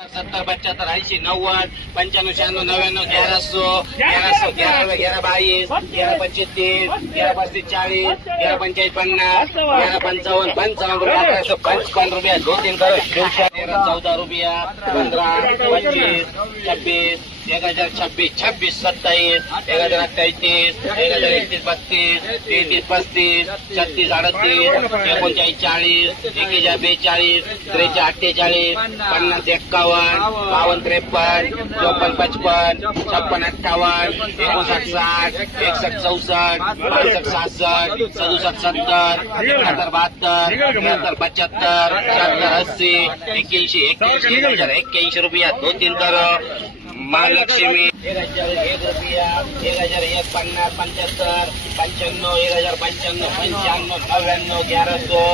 सत्तर पंच्याहत्तर ऐंशी नव्वद पंच्याण्णव शहाण्णव नव्याण्णव तेराशो तेराशो तेरा तेरा बावीस तेरा पंचवीस तीस तेरा पस्तीस चाळीस तेरा पंचाळीस पन्नास तेरा पंचावन्न पंचावन्न रुपये अकराशे पंचावन्न रुपया दोन तीन करो तेरा चौदा रुपया पंधरा पंचवीस छब्बीस एक हजार छब्बीस छब्बीस सत्तावीस एक हजार अठ्ठावीस एक हजार एकतीस बत्तीस तेहतीस पस्तीस छत्तीस अडतीस एकोणचाळीस चाळीस हजार बेचाळीस त्रेचाळीस अठ्ठेचाळीस पन्नास एक्कावन्न बावन्न त्रेपन्न चोपन्न पचपन्न छप्पन अठ्ठावन्न एकोणसाठ साठ एकसष्ट चौसष्ट पासष्ट सहासष्ट सदुसष्ट सत्तर एकाहत्तर बहात्तर एकाहत्तर पंच्याहत्तर शहात्तर अस्सी एक्क्याऐंशी एक्क्याऐंशी हजार एक्क्याऐंशी रुपया दोन तीन कर. महालक्ष्मी. एक हजार एक रुपया एक हजार एक पन्नास पंच्याहत्तर पंच्याण्णव एक हजार पंच्याण्णव पंच्याण्णव नव्याण्णव ग्यारह सौ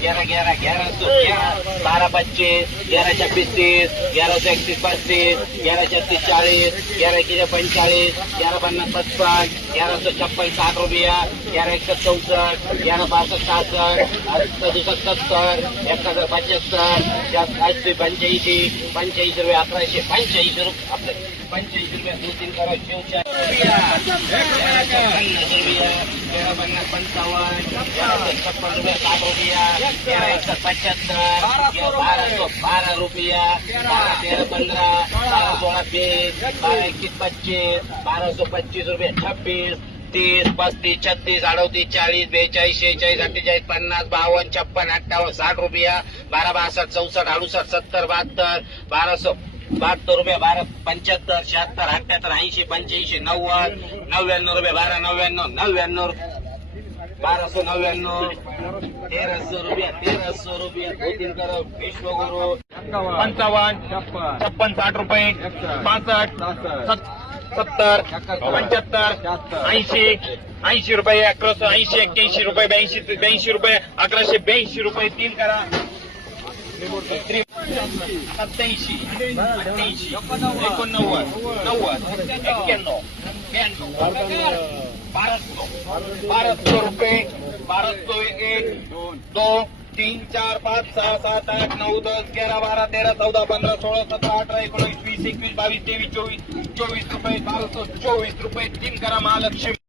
ग्यारह ग्यारह ग्यारह सौ ग्यारह बारह पच्चीस ग्यारह छब्बीस तीस ग्यारह सौ एकतीस पस्तीस ग्यारह छत्तीस चाळीस ग्यारह इक्कीस पंचेचाळीस ग्यारह पन्नास पचपन ग्यारह सौ छप्पन साठ रुपया ग्यारह एकसष्ट चौसष्ट ग्यारह बासष्ट सहासष्ट सदुसष्ट सत्तर एक हजार पंच्याहत्तर जास्त आठशे पंच्याऐंशी पंच्याऐंशी रुपये अकराशे पंच्याऐंशी रुपये आपले पंच्याऐंशी रुपये दोन तीन करा शिवच्या पन्नास रुपया पंचावन्न छप्पन रुपये साठ रुपया तेरा एकसष्ट पंच्याहत्तर बाराशे बारा रुपया बारा तेरा पंधरा बारा सोळा बीस बारा एकवीस पच्चीस बाराशे पच्चीस रुपये छब्बीस तीस पस्तीस छत्तीस अडतीस चाळीस बेचाळीस शेहेचाळीस अठ्ठेचाळीस पन्नास बावन्न छप्पन अठ्ठावन्न साठ रुपया बारा बासष्ट चौसष्ट अडुसष्ट सत्तर बहात्तर बाराशे बहात्तर रुपये बारा पंच्याहत्तर शहात्तर अठ्ठ्याहत्तर ऐंशी पंच्याऐंशी नव्वद नव्याण्णव रुपये बारा नव्याण्णव नव्याण्णव बाराशे नव्याण्णव तेराशे रुपये तेराशे रुपये दोन तीन करो विश्वगुरु पंचावन्न छप्पन साठ रुपये पासष्ट सत्तर पंच्याहत्तर ऐंशी ऐंशी रुपये अकराशे ऐंशी एक्क्याऐंशी रुपये ब्याऐंशी ब्याऐंशी रुपये अकराशे ब्याऐंशी रुपये तीन करा. सत्याऐंशी अठ्ठ्याऐंशी एकोणनव्वद नव्वद एक्क्याण्णव ब्याण्णव. बाराशे बाराशे रुपये बाराशे एक दोन तीन चार पाच सहा सात आठ नऊ दस ग्यारा बारा तेरा चौदा पंधरा सोळा सतरा अठरा एकोणीस वीस एकवीस बावीस तेवीस चोवीस चोवीस रुपये बाराशे चोवीस रुपये तीन करा महालक्ष्मी.